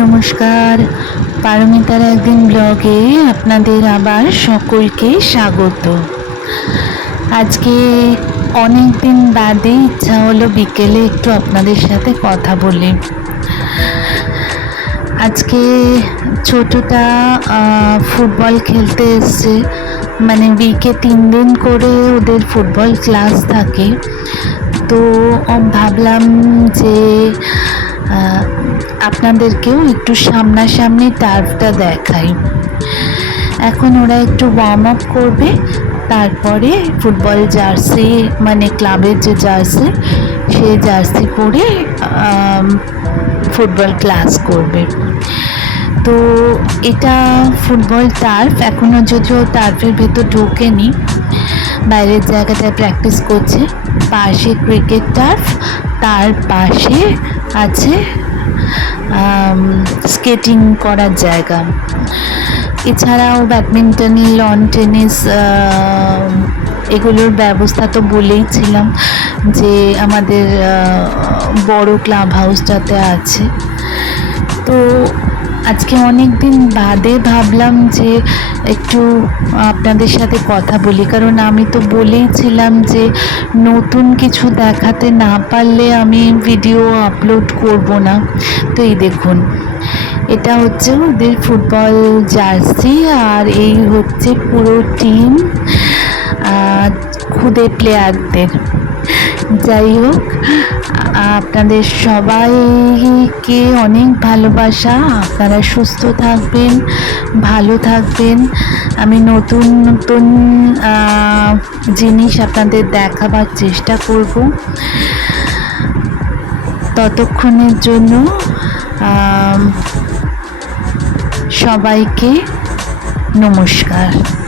নমস্কার। পারমিতার একদিন ব্লগে আপনাদের আবার সকলকে স্বাগত। আজকে অনেক দিন বাদে ইচ্ছা হলো বিকেলে একটু আপনাদের সাথে কথা বলি। আজকে ছোটটা ফুটবল খেলতে এসছে। মানে উইকে তিন দিন করে ওদের ফুটবল ক্লাস থাকে। তো ভাবলাম যে আপনাদেরকেও একটু সামনাসামনি টার্ফটা দেখাই। এখন ওরা একটু ওয়ার্ম আপ করবে, তারপরে ফুটবল জার্সি মানে ক্লাবের যে জার্সি সেই জার্সি পরে ফুটবল ক্লাস করবে। তো এটা ফুটবল টার্ফ এখনও যদিও টার্ফের ভেতর ঢোকেনি, বাইরের জায়গাটায় প্র্যাকটিস করছে, পাশে ক্রিকেট টার্ফ তার পাশে আছে স্কেটিং করার জায়গা। এছাড়াও ব্যাডমিন্টন লন টেনিস এগুলোর ব্যবস্থা তো বলেইছিলাম যে আমাদের বড় ক্লাব হাউসটাতে আছে। তো আজকে অনেক দিন বাদে ভাবলাম যে একটু আপনাদের সাথে কথা বলি। কারণ আমি তো বলেইছিলাম যে নতুন কিছু দেখাতে না পারলে আমি ভিডিও আপলোড করব না। তো এই দেখুন, এটা হচ্ছে ওদের ফুটবল জার্সি আর এই হচ্ছে পুরো টিম খুদে প্লেয়ারদের যাই হোক আপনাদের সবাইকে অনেক ভালোবাসা। আপনারা সুস্থ থাকবেন, ভালো থাকবেন। আমি নতুন নতুন জিনিস আপনাদের দেখাবার চেষ্টা করব। ততক্ষণের জন্য সবাইকে নমস্কার।